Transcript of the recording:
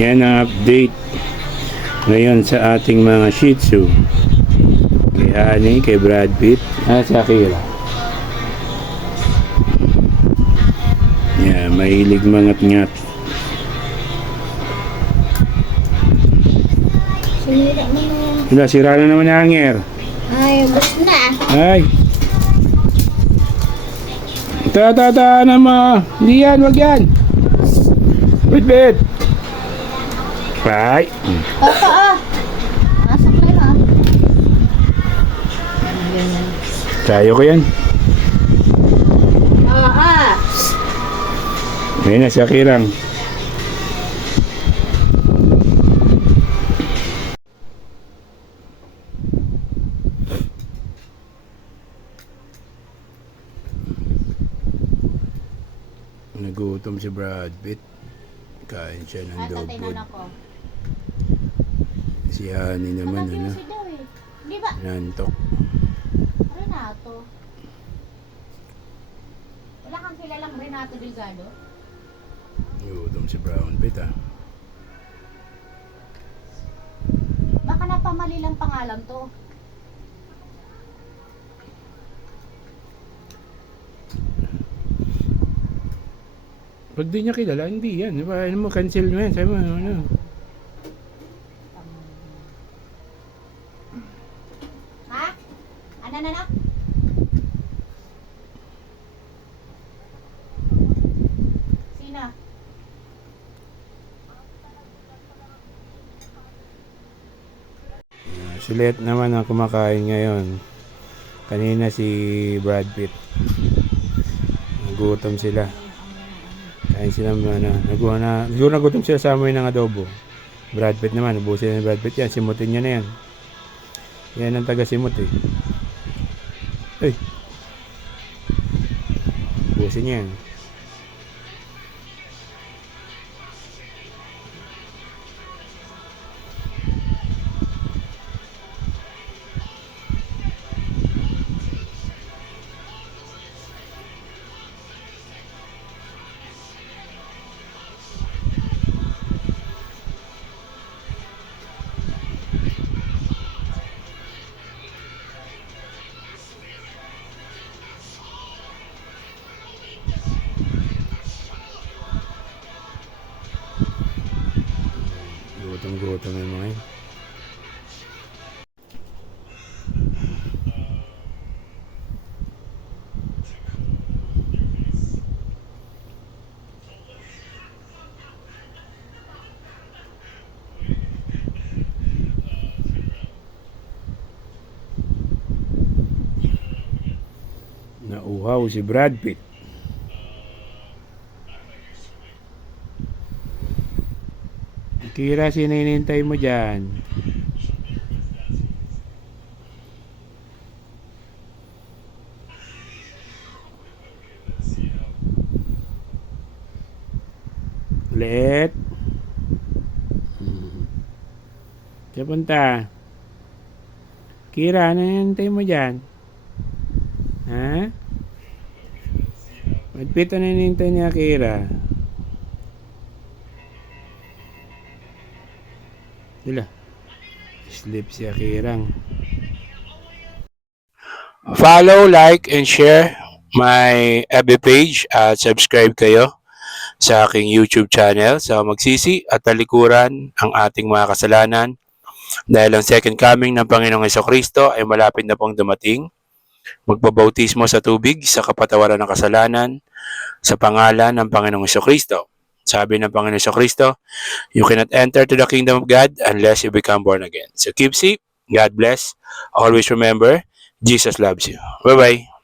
Yan ang update ngayon sa ating mga Shih Tzu. Kay Honey, kay Brad Pitt, sa Akira. Yan, mahilig mangat-ngat. Sinira mo na yan. Wala, sira na naman ang hanger. Ay, bus na. Ay. Tata naman. Hindi yan, wag yan. Wait. Ay. Opo, Masaklay ha. Tayo ko yan. Ayun na, si Akirang. Nagutom si Brad Pitt. Kain siya ng dog food. Si Honey naman, Di ba? nantok. Renato. Wala kang kilalang Renato Delgado? Nagutom si Brown Pitt, Baka napamali lang pangalan to. Pag di niya kilala, hindi yan. Diba? Ano mo, cancel mo yan. Sabi mo, ano. Ha? Ano? Sino? Si Let naman ang kumakain ngayon. Kanina si Brad Pitt. Nagutom sila. Kain sila siguro nagutom sila sa amoy ng adobo. Brad Pitt naman, ubusin ni Brad Pitt yan. Simutin niya na yan. Yan ang taga-simut Ay. Ubusin niya yan. Gutom yung mga yun. Nauhaw si Brad Pitt. Kira, sino hinihintay mo dyan? Let. Siya punta. Kira, ano hinihintay mo dyan? Ha? Magpito na hinihintay niya, Kira. Dila. Sleep si Akirang. Follow, like, and share my FB page at subscribe kayo sa aking YouTube channel sa Magsisi at Talikuran ang ating mga kasalanan dahil ang second coming ng Panginoong Hesukristo ay malapit na pong dumating. Magpabautismo sa tubig sa kapatawaran ng kasalanan sa pangalan ng Panginoong Hesukristo. Sabi ng Panginoon Hesukristo, you cannot enter to the kingdom of God unless you become born again. So keep safe. God bless. Always remember, Jesus loves you. Bye-bye.